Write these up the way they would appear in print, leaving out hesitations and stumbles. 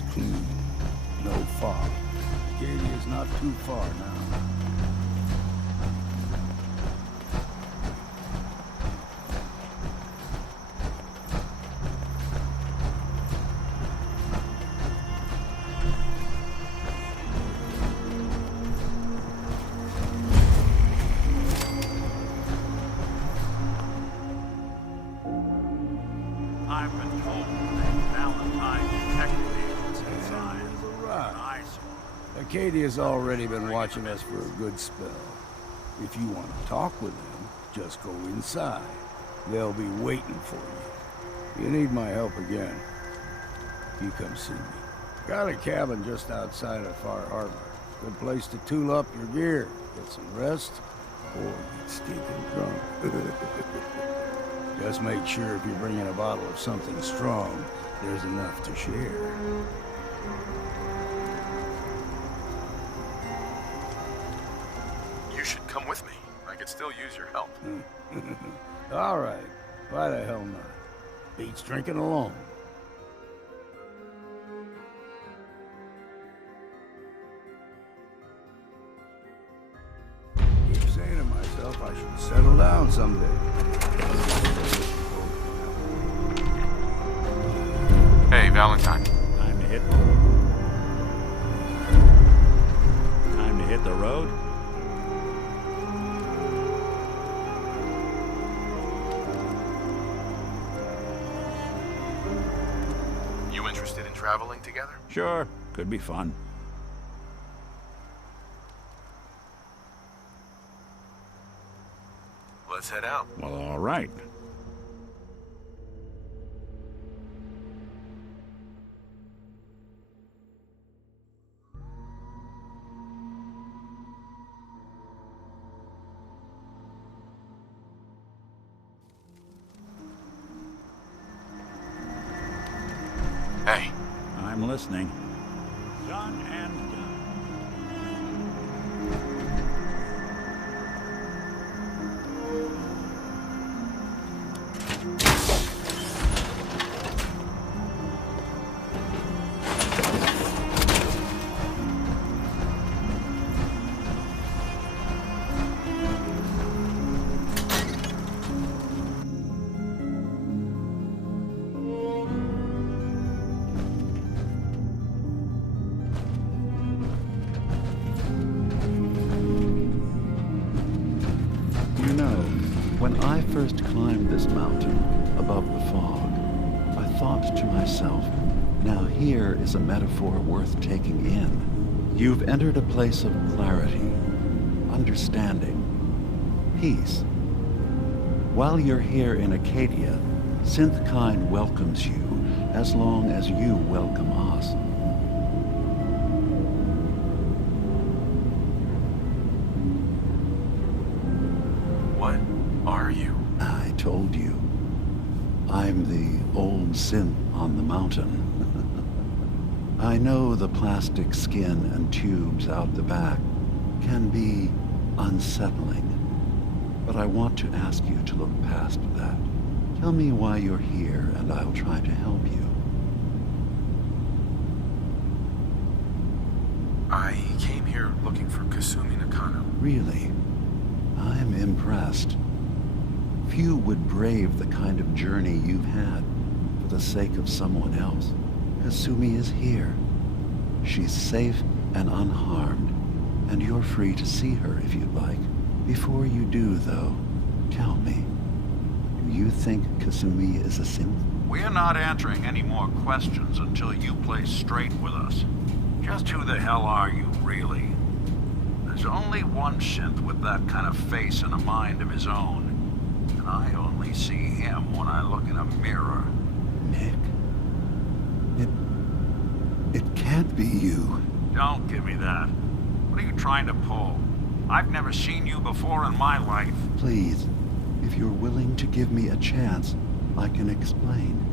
is clean. No fog. Acadia's not too far now. I've been told that Valentine detective agents inside. Right. Acadia's already been watching us for a good spell. If you want to talk with them, just go inside. They'll be waiting for you. You need my help again, you come see me. Got a cabin just outside of Far Harbor. Good place to tool up your gear, get some rest, or get stinking drunk. Just make sure if you're bringing a bottle of something strong, there's enough to share. You should come with me. I could still use your help. All right. Why the hell not? Beats drinking alone. Keep saying to myself I should settle down someday. Hey, Valentine. Time to hit the road? You interested in traveling together? Sure, could be fun. Let's head out. Well, all right. Hey. I'm listening. Done and done. You know, when I first climbed this mountain above the fog, I thought to myself, now here is a metaphor worth taking in. You've entered a place of clarity, understanding, peace. While you're here in Acadia, Synthkind welcomes you as long as you welcome us. What are you? I told you. I'm the old synth on the mountain. I know the plastic skin and tubes out the back can be unsettling, but I want to ask you to look past that. Tell me why you're here, and I'll try to help you. I came here looking for Kasumi Nakano. Really? I'm impressed. Few would brave the kind of journey you've had for the sake of someone else. Kasumi is here. She's safe and unharmed, and you're free to see her if you'd like. Before you do, though, tell me, do you think Kasumi is a synth? We're not answering any more questions until you play straight with us. Just who the hell are you, really? There's only one synth with that kind of face and a mind of his own. And I only see him when I look in a mirror. Nick? It can't be you. Don't give me that. What are you trying to pull? I've never seen you before in my life. Please, if you're willing to give me a chance, I can explain.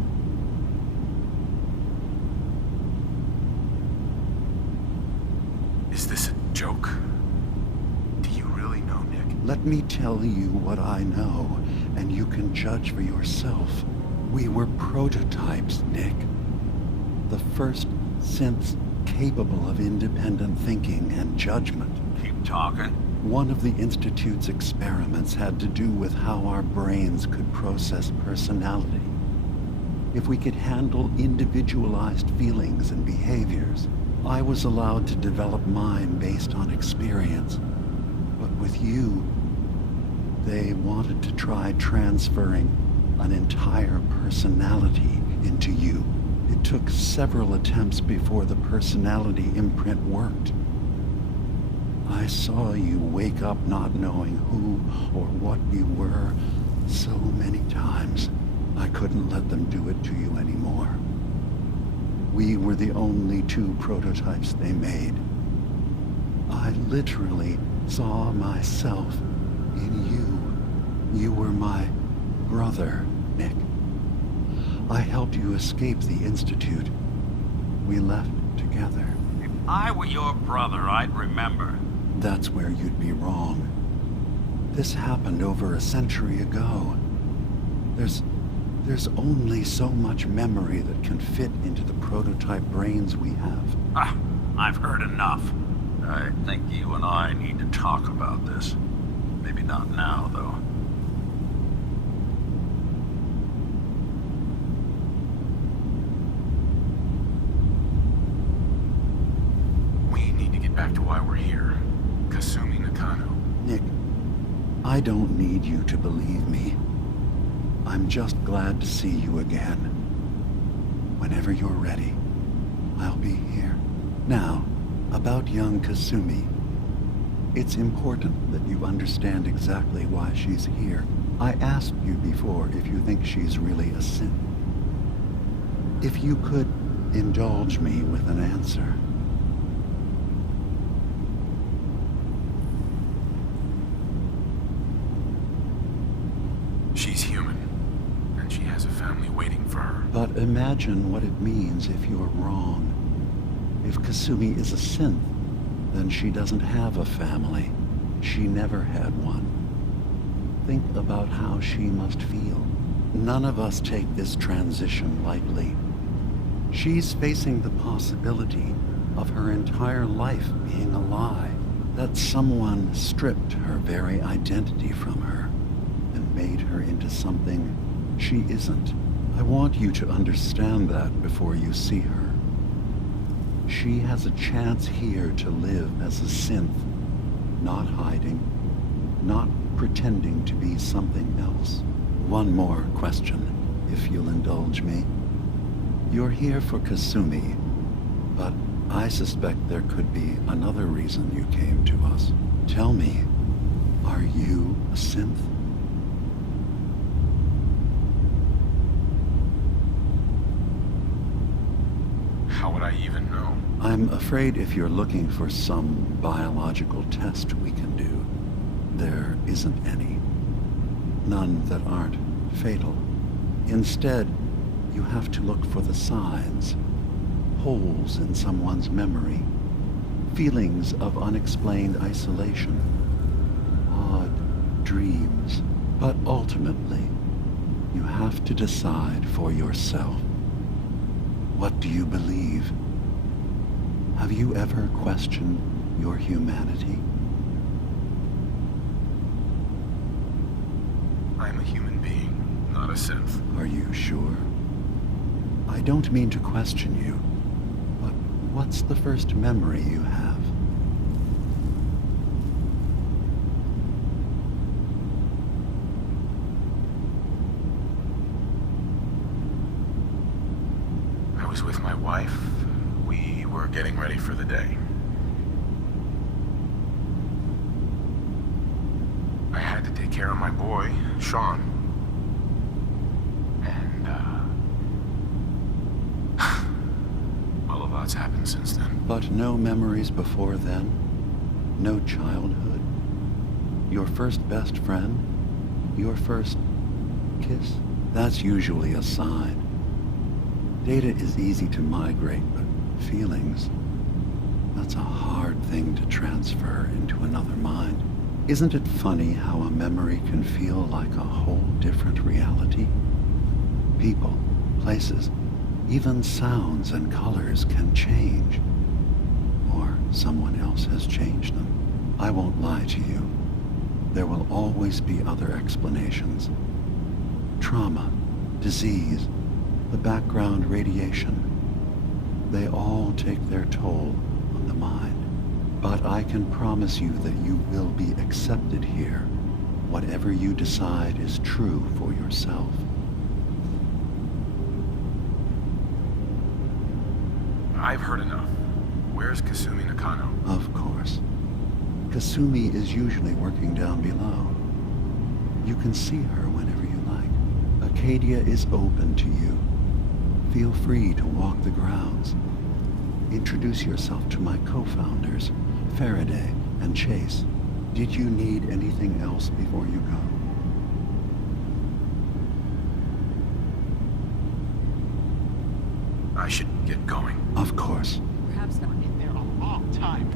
Is this a joke? Do you really know Nick? Let me tell you what I know, and you can judge for yourself. We were prototypes, Nick. The first synths capable of independent thinking and judgment. Keep talking. One of the Institute's experiments had to do with how our brains could process personality. If we could handle individualized feelings and behaviors, I was allowed to develop mine based on experience. But with you, they wanted to try transferring an entire personality into you. It took several attempts before the personality imprint worked. I saw you wake up not knowing who or what you were so many times. I couldn't let them do it to you anymore. We were the only two prototypes they made. I literally saw myself in you. You were my brother, Nick. I helped you escape the Institute. We left together. If I were your brother, I'd remember. That's where you'd be wrong. This happened over a century ago. There's only so much memory that can fit into the prototype brains we have. I've heard enough. I think you and I need to talk about this. Maybe not now, though. We need to get back to why we're here. Kasumi Nakano. Nick, I don't need you to believe me. I'm just glad to see you again. Whenever you're ready, I'll be here. Now, about young Kasumi. It's important that you understand exactly why she's here. I asked you before if you think she's really a synth. If you could indulge me with an answer. She's human, and she has a family waiting for her. But imagine what it means if you're wrong. If Kasumi is a synth, then she doesn't have a family. She never had one. Think about how she must feel. None of us take this transition lightly. She's facing the possibility of her entire life being a lie, that someone stripped her very identity from her and made her into something she isn't. I want you to understand that before you see her. She has a chance here to live as a synth, not hiding, not pretending to be something else. One more question, if you'll indulge me. You're here for Kasumi, but I suspect there could be another reason you came to us. Tell me, are you a synth? How would I even know? I'm afraid if you're looking for some biological test we can do, there isn't any. None that aren't fatal. Instead, you have to look for the signs, holes in someone's memory, feelings of unexplained isolation, odd dreams. But ultimately, you have to decide for yourself. What do you believe? Have you ever questioned your humanity? I'm a human being, not a synth. Are you sure? I don't mean to question you, but what's the first memory you have? I was with my wife. We were getting ready for the day. I had to take care of my boy, Sean. And, well, a lot's happened since then. But no memories before then? No childhood? Your first best friend? Your first kiss? That's usually a sign. Data is easy to migrate, but feelings, that's a hard thing to transfer into another mind. Isn't it funny how a memory can feel like a whole different reality? People, places, Even sounds and colors can change. Or someone else has changed them. I won't lie to you. There will always be other explanations. Trauma, disease, the background radiation. They all take their toll on the mind. But I can promise you that you will be accepted here. Whatever you decide is true for yourself. I've heard enough. Where's Kasumi Nakano? Of course. Kasumi is usually working down below. You can see her whenever you like. Acadia is open to you. Feel free to walk the grounds. Introduce yourself to my co-founders, Faraday and Chase. Did you need anything else before you go? I should get going. Of course. Perhaps not been there a long time.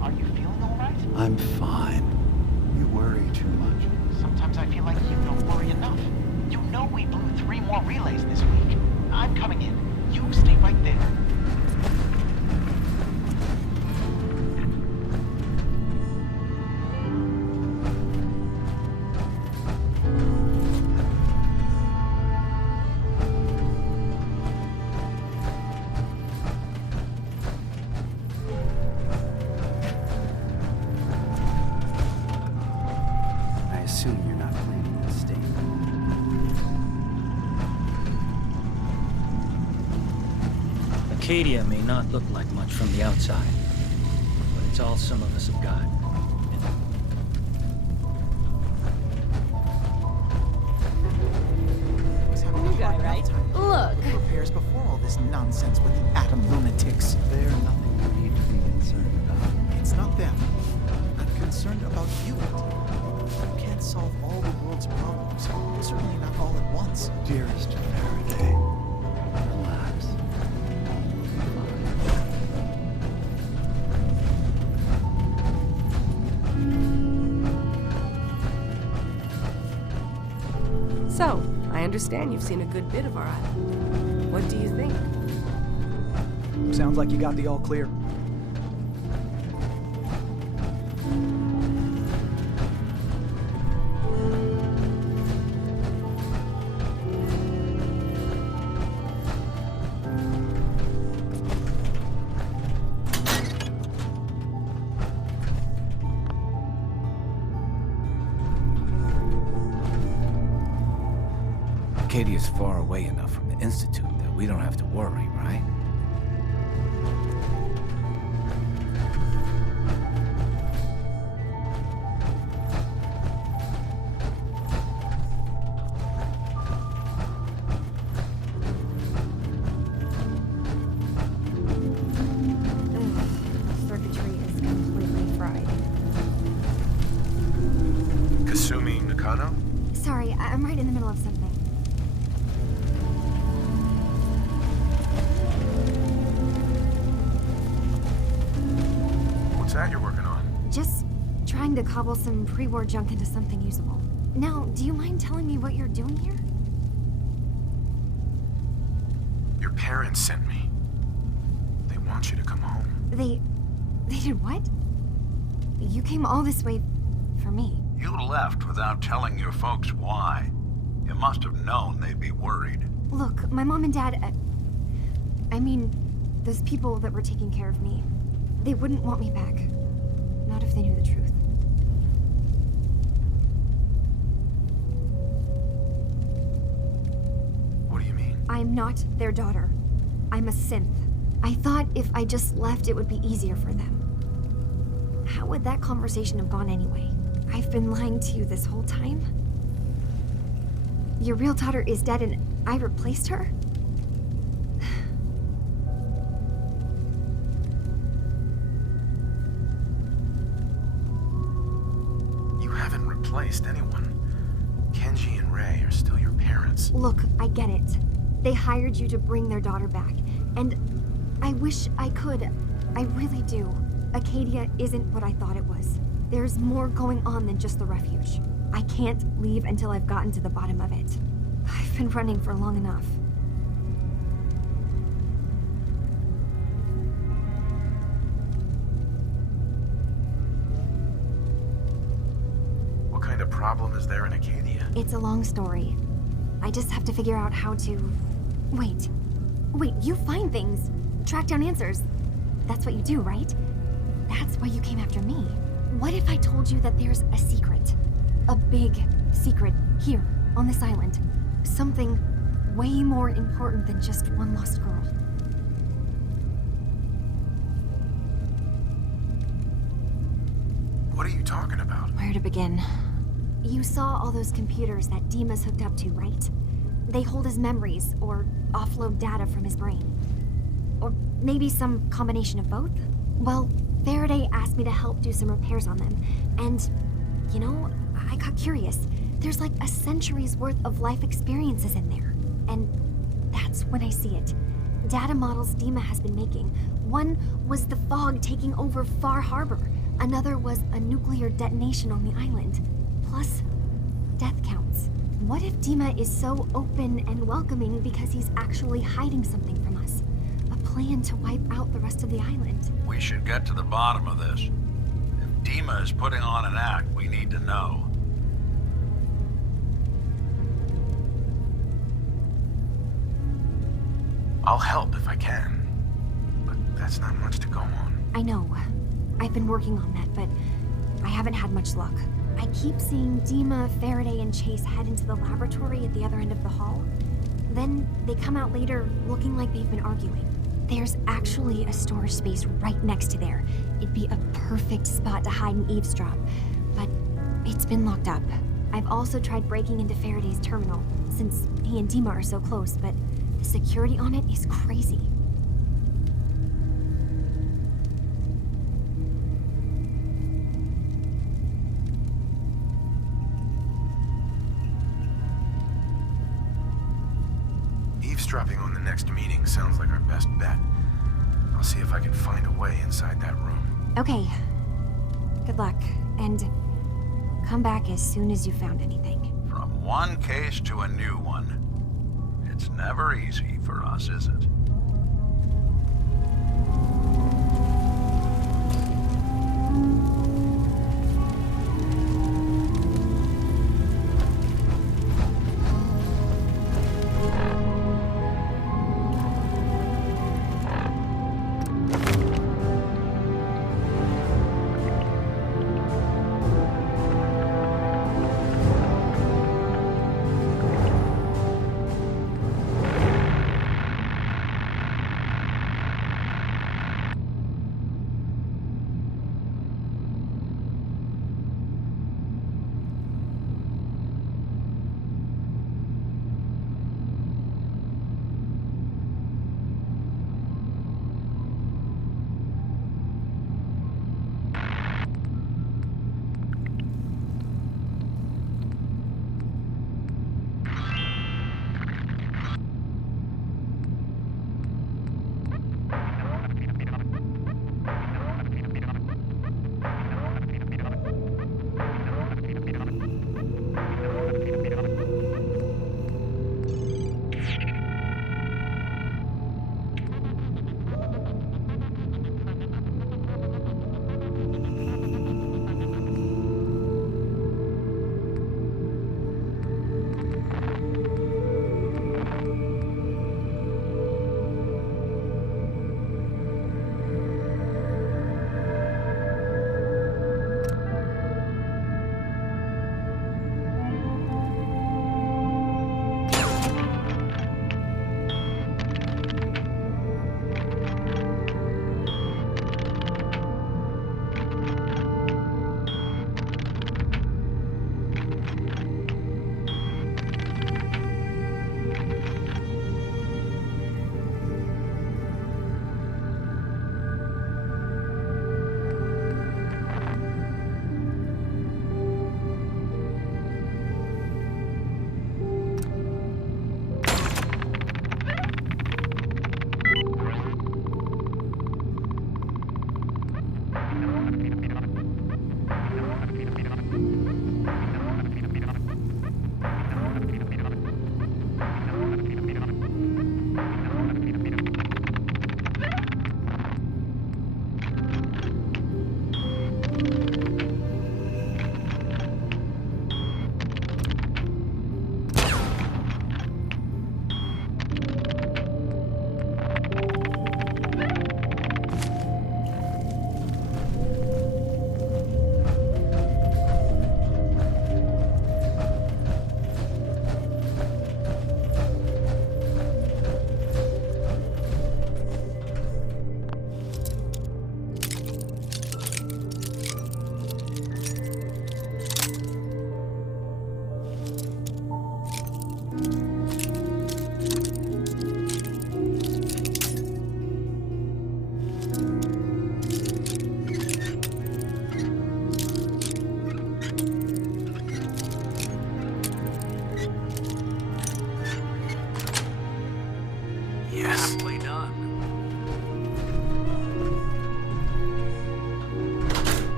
Are you feeling all right? I'm fine. You worry too much. Sometimes I feel like you don't worry enough. You know we blew 3 more relays this week. I'm coming in. You stay right there. I assume you're not planning on staying. Acadia may not look like much from the outside, but it's all some of us have got. Was having a New guy, hard enough right? time. Look. Repairs before all this nonsense with the atom lunatics. They're nothing you need to be concerned about. It's not them. I'm concerned about you. You can't solve all the world's problems, certainly not all at once. Dearest Faraday, relax. So, I understand you've seen a good bit of our island. What do you think? Sounds like you got the all clear. Acadia's far away enough from the Institute that we don't have to worry, right? Circuitry is completely fried. Kasumi Nakano? Sorry, I'm right in the middle of something. What's that you're working on? Just trying to cobble some pre-war junk into something usable. Now, do you mind telling me what you're doing here? Your parents sent me. They want you to come home. They did what? You came all this way for me. You left without telling your folks why. You must have known they'd be worried. Look, my mom and dad, I mean, those people that were taking care of me, they wouldn't want me back. Not if they knew the truth. What do you mean? I'm not their daughter. I'm a synth. I thought if I just left, it would be easier for them. How would that conversation have gone anyway? I've been lying to you this whole time? Your real daughter is dead and I replaced her? You haven't replaced anyone. Kenji and Ray are still your parents. Look, I get it. They hired you to bring their daughter back. And I wish I could. I really do. Acadia isn't what I thought it was. There's more going on than just the refuge. I can't leave until I've gotten to the bottom of it. I've been running for long enough. problem is there in Acadia? It's a long story. I just have to figure out how to... Wait. Wait, you find things. Track down answers. That's what you do, right? That's why you came after me. What if I told you that there's a secret? A big secret here, on this island. Something way more important than just one lost girl. What are you talking about? Where to begin? You saw all those computers that Dima's hooked up to, right? They hold his memories, or offload data from his brain. Or maybe some combination of both? Well, Faraday asked me to help do some repairs on them, and, you know, I got curious. There's like a century's worth of life experiences in there. And that's when I see it. Data models Dima has been making. One was the fog taking over Far Harbor. Another was a nuclear detonation on the island. Plus, death counts. What if Dima is so open and welcoming because he's actually hiding something from us? A plan to wipe out the rest of the island. We should get to the bottom of this. If Dima is putting on an act, we need to know. I'll help if I can. But that's not much to go on. I know. I've been working on that, but I haven't had much luck. I keep seeing Dima, Faraday, and Chase head into the laboratory at the other end of the hall. Then they come out later looking like they've been arguing. There's actually a storage space right next to there. It'd be a perfect spot to hide and eavesdrop, but it's been locked up. I've also tried breaking into Faraday's terminal, since he and Dima are so close, but the security on it is crazy. Eavesdropping on the next meeting sounds like our best bet. I'll see if I can find a way inside that room. Okay. Good luck, and come back as soon as you found anything. From one case to a new one. It's never easy for us, is it?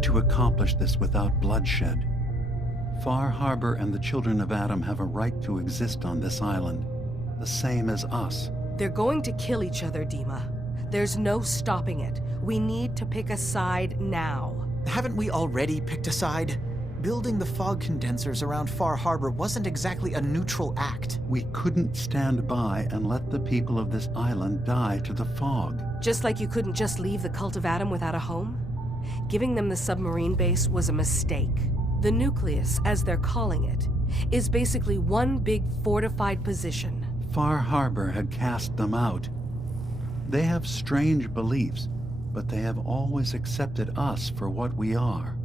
need to accomplish this without bloodshed. Far Harbor and the children of Adam have a right to exist on this island, the same as us. They're going to kill each other, Dima. There's no stopping it. We need to pick a side now. Haven't we already picked a side? Building the fog condensers around Far Harbor wasn't exactly a neutral act. We couldn't stand by and let the people of this island die to the fog. Just like you couldn't just leave the Cult of Adam without a home? Giving them the submarine base was a mistake. The nucleus, as they're calling it, is basically one big fortified position. Far Harbor had cast them out. They have strange beliefs, but they have always accepted us for what we are.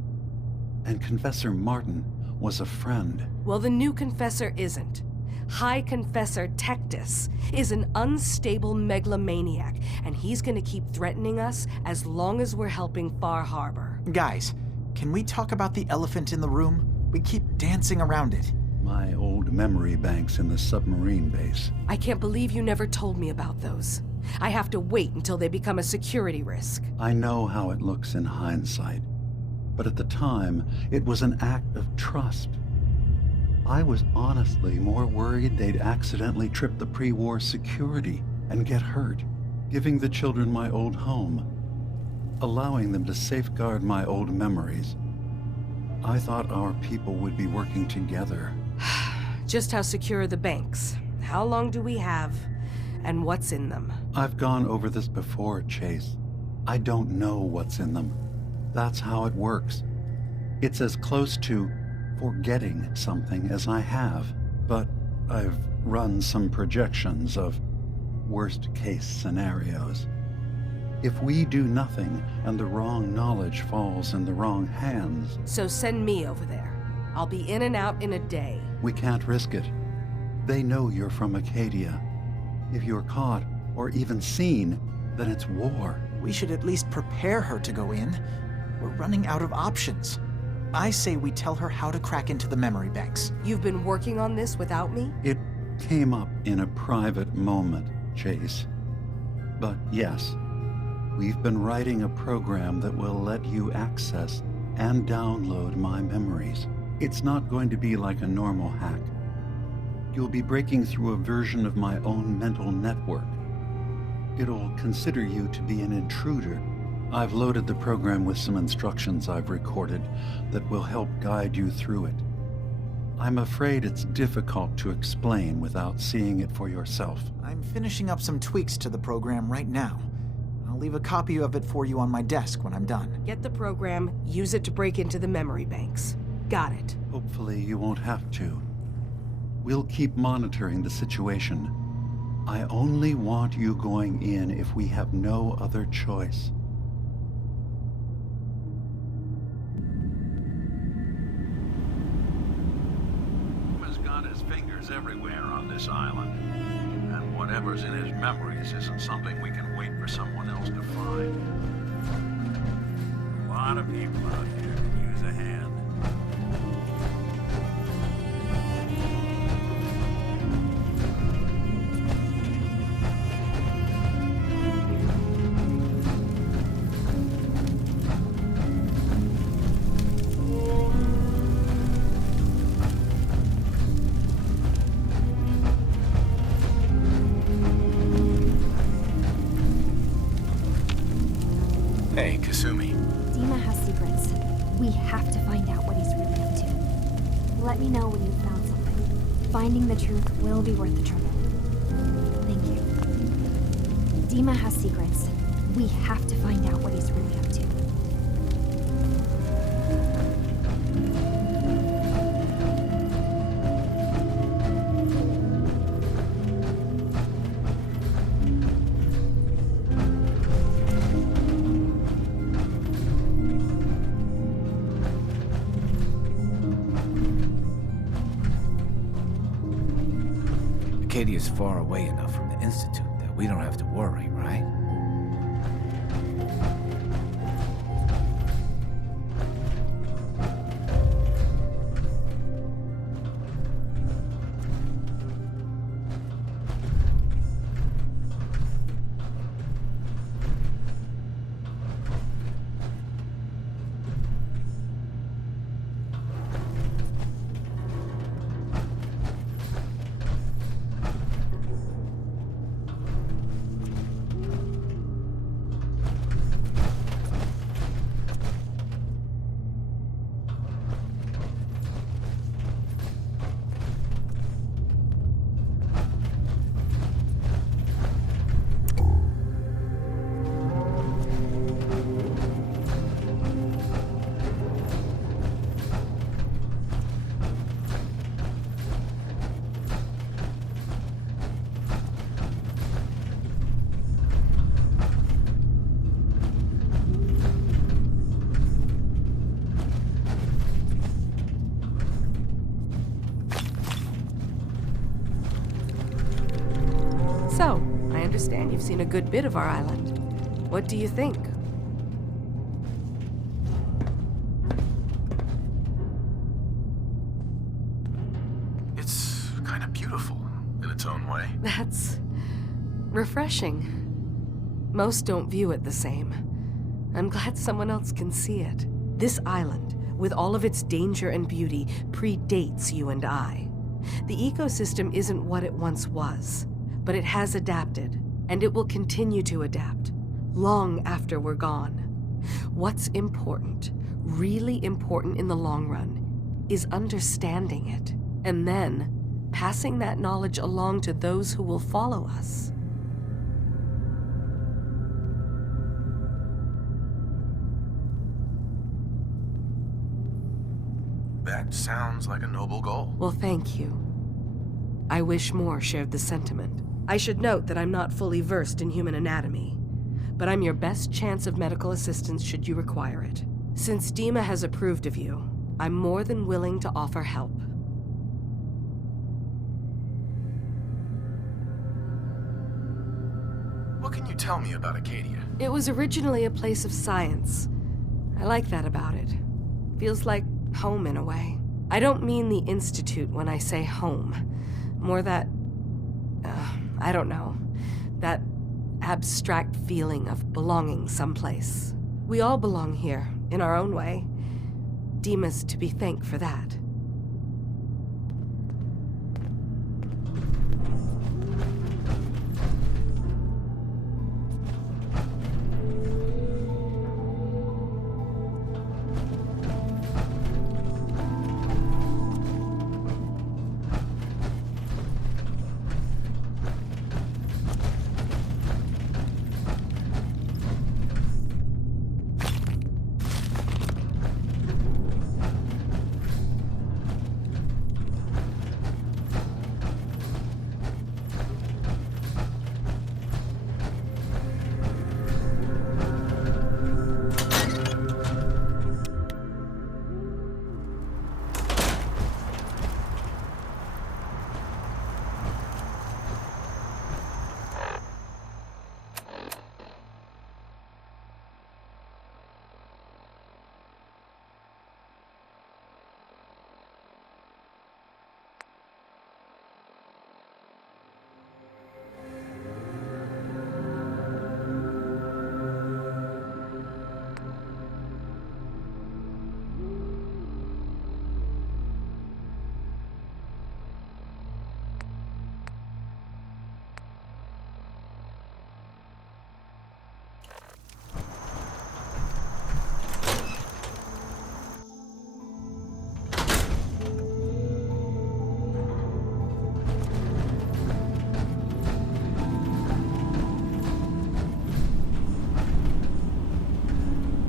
And Confessor Martin was a friend. Well, the new Confessor isn't. High Confessor Tectus is an unstable megalomaniac, and he's gonna keep threatening us as long as we're helping Far Harbor. Guys, can we talk about the elephant in the room? We keep dancing around it. My old memory banks in the submarine base. I can't believe you never told me about those. I have to wait until they become a security risk. I know how it looks in hindsight, but at the time, it was an act of trust. I was honestly more worried they'd accidentally trip the pre-war security and get hurt, giving the children my old home, allowing them to safeguard my old memories. I thought our people would be working together. Just how secure are the banks? How long do we have? And what's in them? I've gone over this before, Chase. I don't know what's in them. That's how it works. It's as close to forgetting something as I have, but I've run some projections of worst-case scenarios. If we do nothing and the wrong knowledge falls in the wrong hands... So send me over there. I'll be in and out in a day. We can't risk it. They know you're from Acadia. If you're caught, or even seen, then it's war. We should at least prepare her to go in. We're running out of options. I say we tell her how to crack into the memory banks. You've been working on this without me? It came up in a private moment, Chase. But yes, we've been writing a program that will let you access and download my memories. It's not going to be like a normal hack. You'll be breaking through a version of my own mental network. It'll consider you to be an intruder. I've loaded the program with some instructions I've recorded that will help guide you through it. I'm afraid it's difficult to explain without seeing it for yourself. I'm finishing up some tweaks to the program right now. I'll leave a copy of it for you on my desk when I'm done. Get the program, use it to break into the memory banks. Got it. Hopefully you won't have to. We'll keep monitoring the situation. I only want you going in if we have no other choice. Has got his fingers everywhere on this island. And whatever's in his memories isn't something we can wait for someone else to find. A lot of people out here could use a hand. Hey, Kasumi. Dima has secrets. We have to find out what he's really up to. Let me know when you've found something. Finding the truth will be worth the trouble. Thank you. Dima has secrets. We have to find out what he's really up to. Acadia's far away enough from the Institute that we don't have to worry, right? So, I understand you've seen a good bit of our island. What do you think? It's kind of beautiful in its own way. That's refreshing. Most don't view it the same. I'm glad someone else can see it. This island, with all of its danger and beauty, predates you and I. The ecosystem isn't what it once was, but it has adapted, and it will continue to adapt, long after we're gone. What's important, really important in the long run, is understanding it, and then passing that knowledge along to those who will follow us. That sounds like a noble goal. Well, thank you. I wish more shared the sentiment. I should note that I'm not fully versed in human anatomy, but I'm your best chance of medical assistance should you require it. Since Dima has approved of you, I'm more than willing to offer help. What can you tell me about Acadia? It was originally a place of science. I like that about it. Feels like home in a way. I don't mean the Institute when I say home. More that, I don't know, that abstract feeling of belonging someplace. We all belong here, in our own way. Dima's to be thanked for that.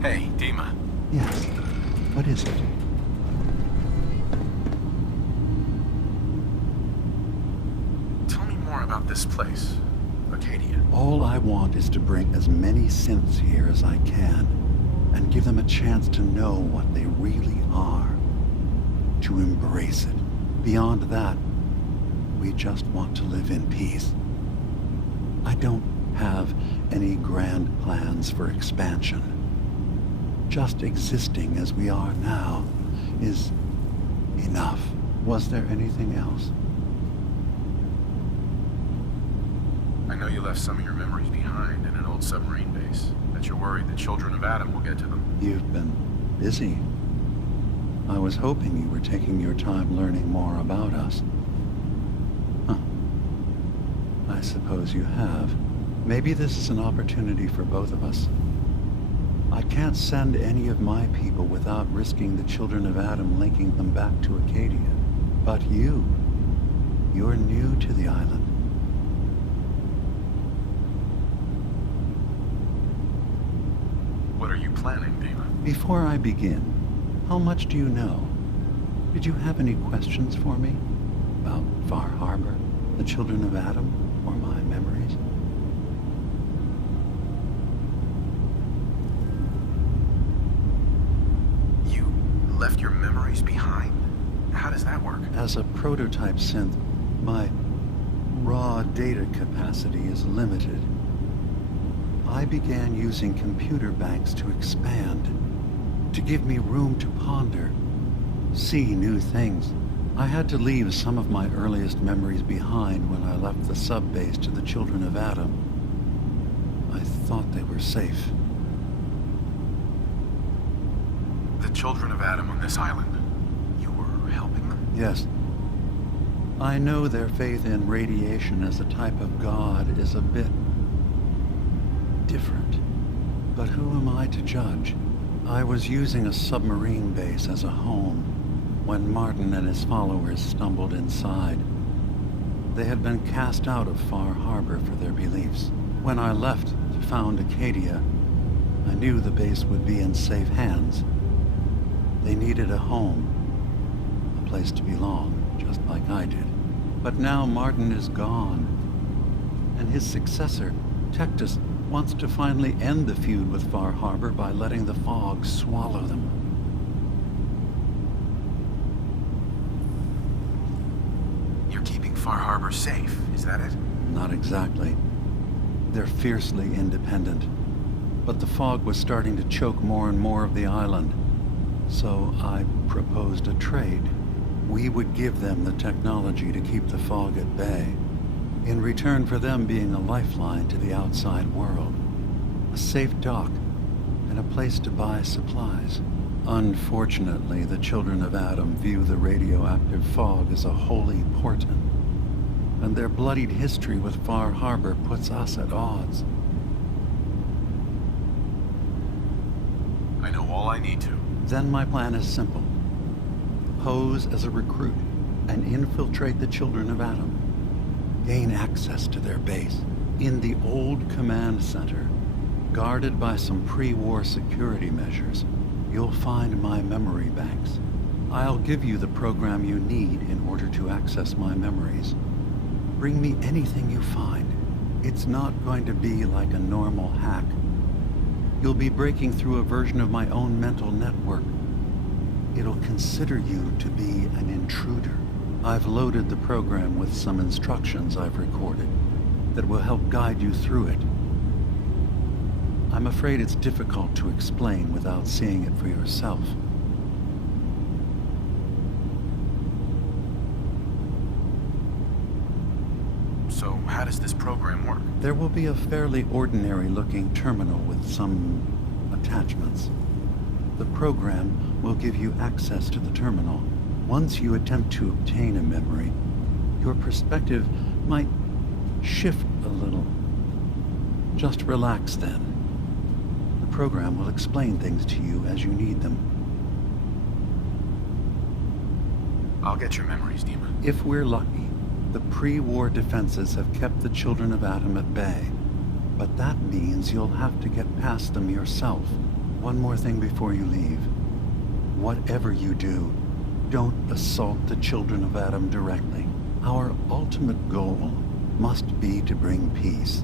Hey, Dima. Yes. What is it? Tell me more about this place, Acadia. All I want is to bring as many synths here as I can, and give them a chance to know what they really are. To embrace it. Beyond that, we just want to live in peace. I don't have any grand plans for expansion. Just existing as we are now is enough. Was there anything else? I know you left some of your memories behind in an old submarine base, that you're worried the children of Adam will get to them. You've been busy. I was hoping you were taking your time learning more about us. Huh. I suppose you have. Maybe this is an opportunity for both of us. I can't send any of my people without risking the children of Adam linking them back to Acadia. But you're new to the island. What are you planning, Dima? Before I begin, how much do you know? Did you have any questions for me? About Far Harbor, the children of Adam, or my memories? Left your memories behind? How does that work? As a prototype synth, my raw data capacity is limited. I began using computer banks to expand, to give me room to ponder, see new things. I had to leave some of my earliest memories behind when I left the sub-base to the Children of Adam. I thought they were safe. The Children of Adam on this island, you were helping them? Yes. I know their faith in radiation as a type of god is a bit different. But who am I to judge? I was using a submarine base as a home when Martin and his followers stumbled inside. They had been cast out of Far Harbor for their beliefs. When I left to found Acadia, I knew the base would be in safe hands. They needed a home, a place to belong, just like I did. But now Martin is gone, and his successor, Tectus, wants to finally end the feud with Far Harbor by letting the fog swallow them. You're keeping Far Harbor safe, is that it? Not exactly. They're fiercely independent. But the fog was starting to choke more and more of the island. So I proposed a trade. We would give them the technology to keep the fog at bay, in return for them being a lifeline to the outside world, a safe dock, and a place to buy supplies. Unfortunately, the Children of Adam view the radioactive fog as a holy portent, and their bloodied history with Far Harbor puts us at odds. I know all I need to. Then my plan is simple. Pose as a recruit and infiltrate the Children of Adam. Gain access to their base in the old command center, guarded by some pre-war security measures. You'll find my memory banks. I'll give you the program you need in order to access my memories. Bring me anything you find. It's not going to be like a normal hack. You'll be breaking through a version of my own mental network. It'll consider you to be an intruder. I've loaded the program with some instructions I've recorded that will help guide you through it. I'm afraid it's difficult to explain without seeing it for yourself. So how does this program work? There will be a fairly ordinary-looking terminal with some attachments. The program will give you access to the terminal. Once you attempt to obtain a memory, your perspective might shift a little. Just relax then. The program will explain things to you as you need them. I'll get your memories, Dima. If we're lucky, the pre-war defenses have kept the Children of Adam at bay. But that means you'll have to get past them yourself. One more thing before you leave. Whatever you do, don't assault the Children of Adam directly. Our ultimate goal must be to bring peace.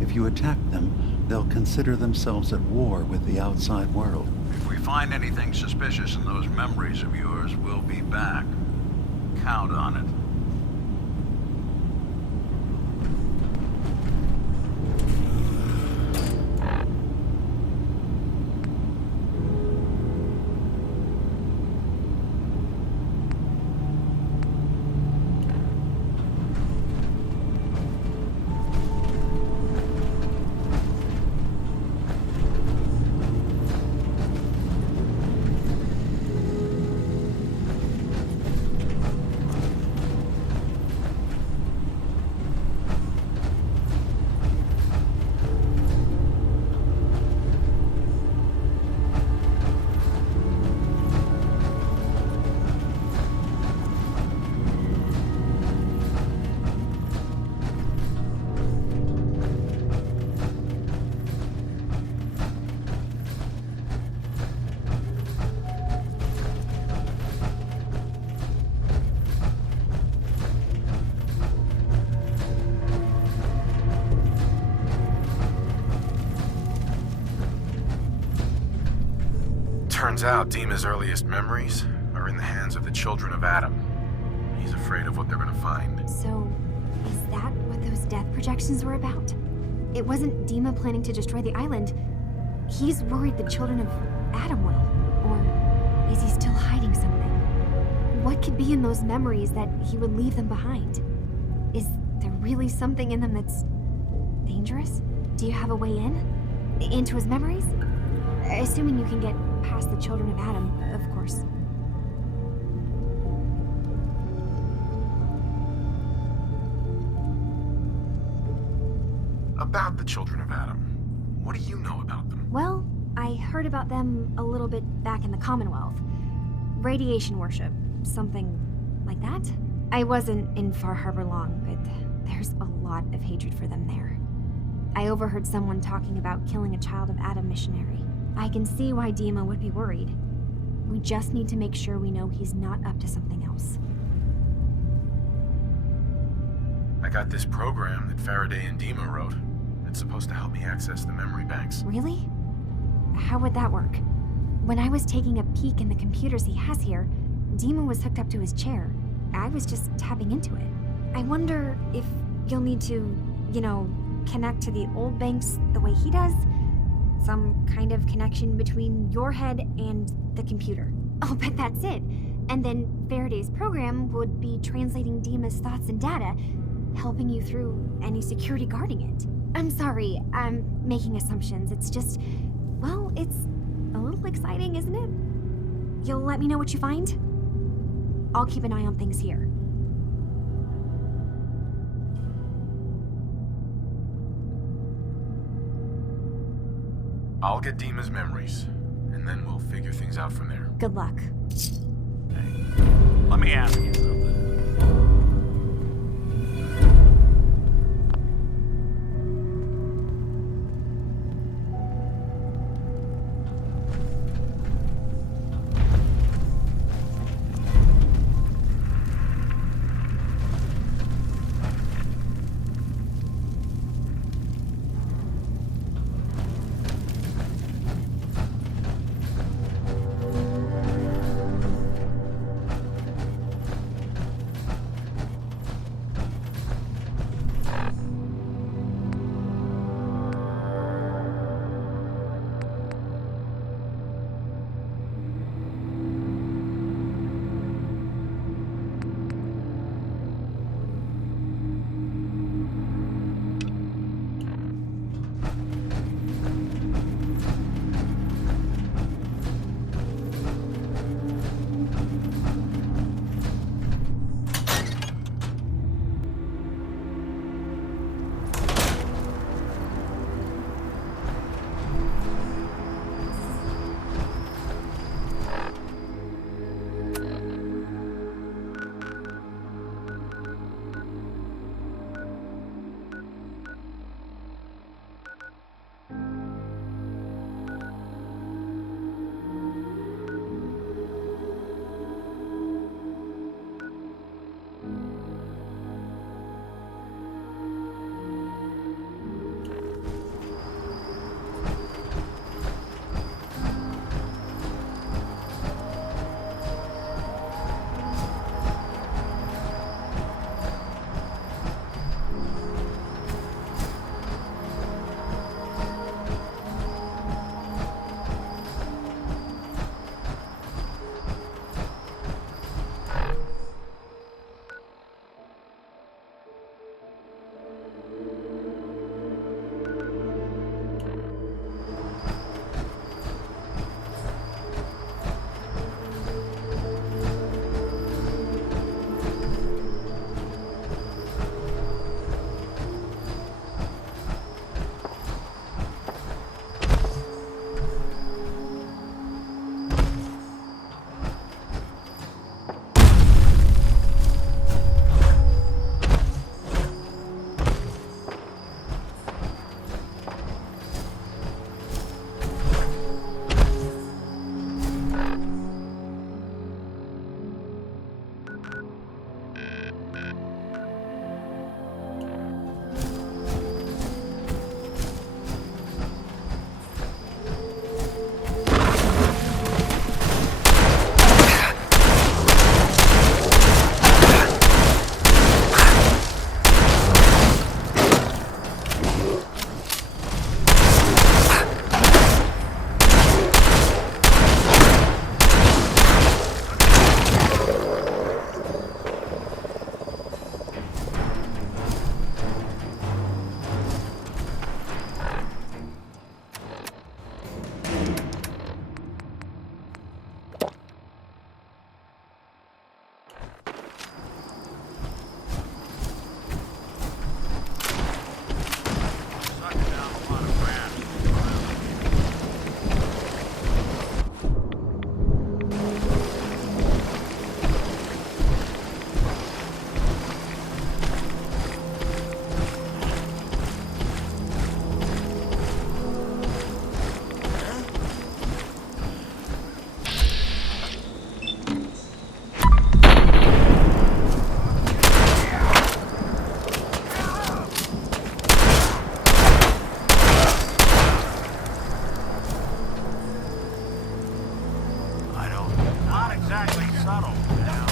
If you attack them, they'll consider themselves at war with the outside world. If we find anything suspicious in those memories of yours, we'll be back. Count on it. Turns out Dima's earliest memories are in the hands of the Children of Adam. He's afraid of what they're gonna find. So, Is that what those death projections were about? It wasn't Dima planning to destroy the island. He's worried the children of Adam will. Or is he still hiding something? What could be in those memories that he would leave them behind? Is there really something in them that's dangerous? Do you have a way in? Into his memories? Assuming you can get past the children of Adam, of course. About the children of Adam. What do you know about them? Well, I heard about them a little bit back in the Commonwealth. Radiation worship, something like that. I wasn't in Far Harbor long, but there's a lot of hatred for them there. I overheard someone talking about killing a child of Adam missionary. I can see why Dima would be worried. We just need to make sure we know he's not up to something else. I got this program that Faraday and Dima wrote. It's supposed to help me access the memory banks. Really? How would that work? When I was taking a peek in the computers he has here, Dima was hooked up to his chair. I was just tapping into it. I wonder if you'll need to, connect to the old banks the way he does? Some kind of connection between your head and the computer. I'll bet that's it. And then Faraday's program would be translating Dima's thoughts and data, helping you through any security guarding it. I'm sorry, I'm making assumptions. It's just, well, it's a little exciting, isn't it? You'll let me know what you find? I'll keep an eye on things here. I'll get Dima's memories, and then we'll figure things out from there. Good luck. Let me ask you something. Settle down.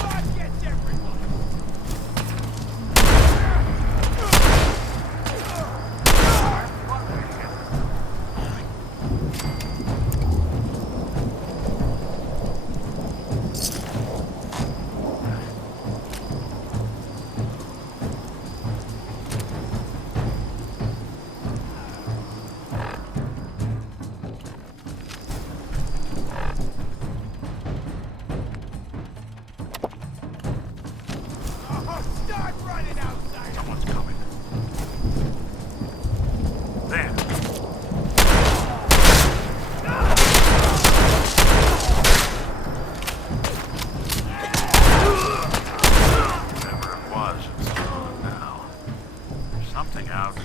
Someone's coming. There. Whatever it was, it's gone now. There's something out there.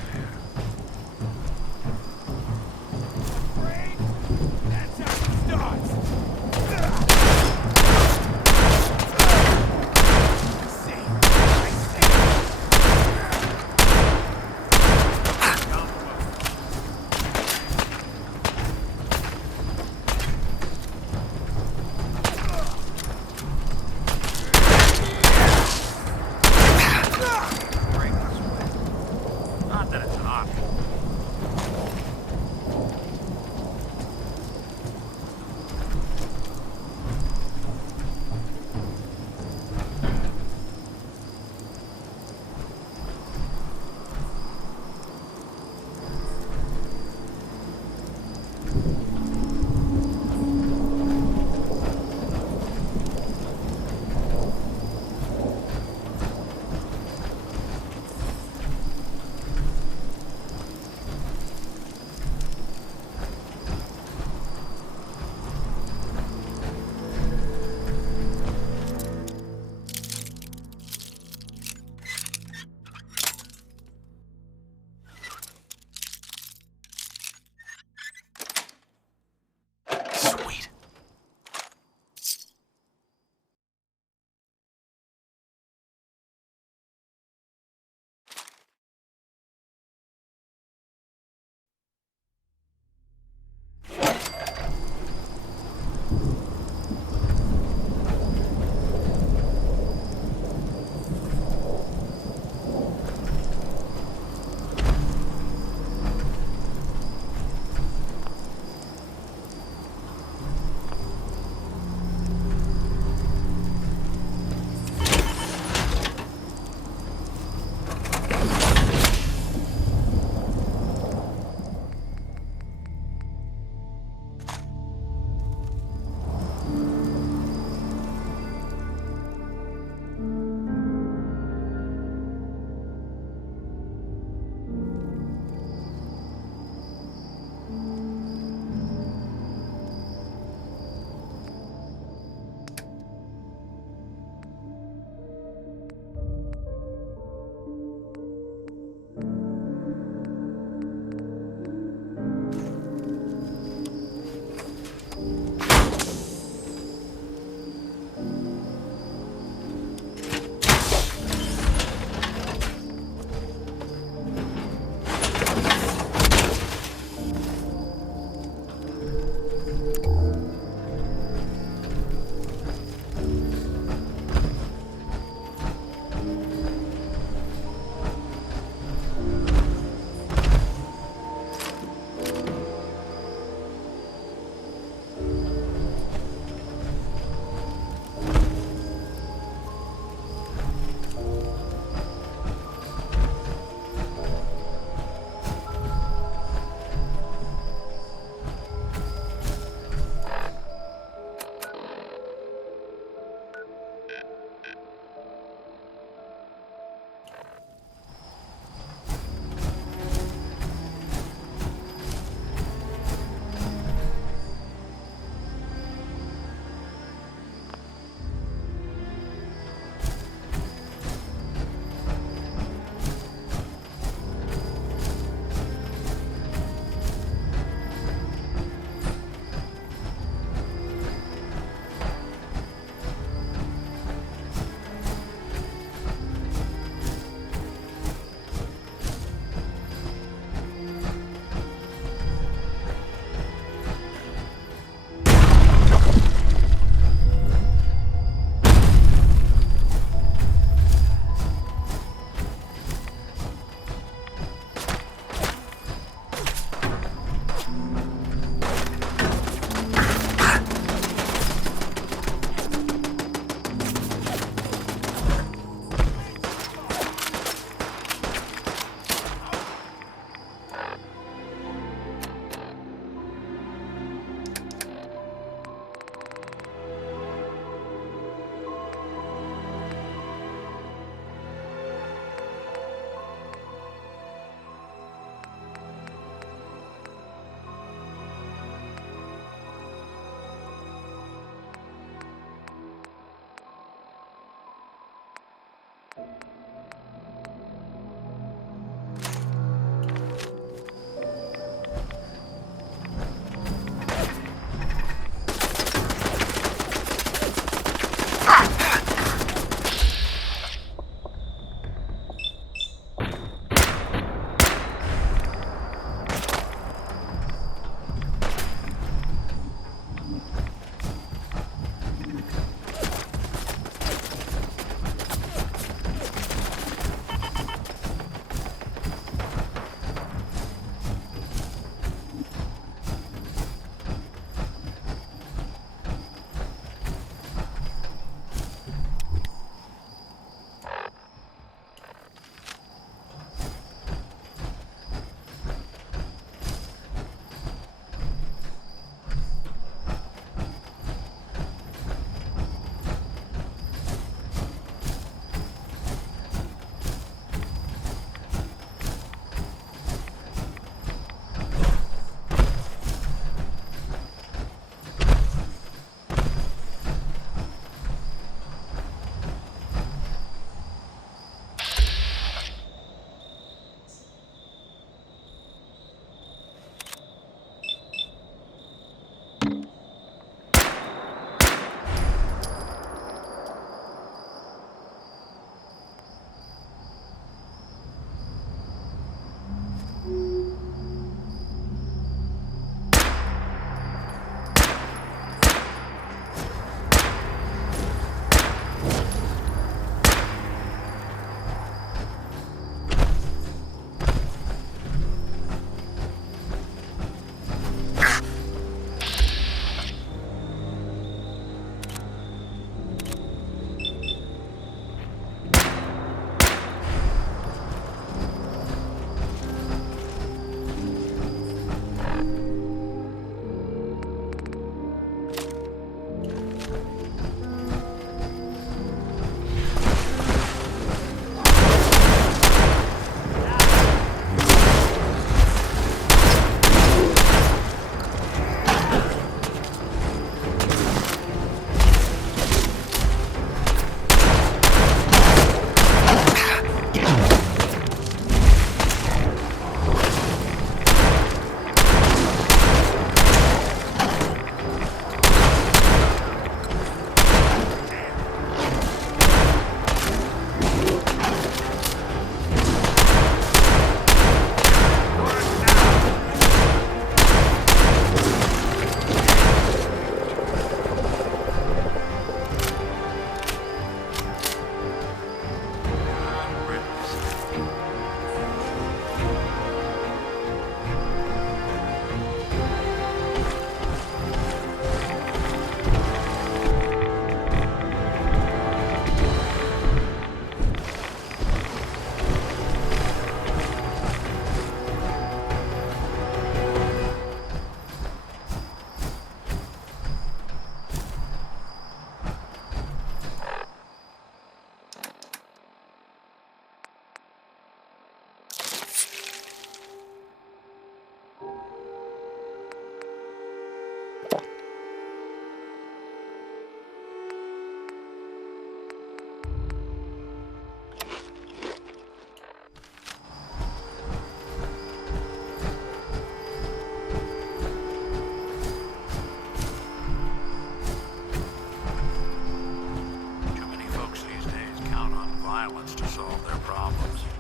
Violence to solve their problems.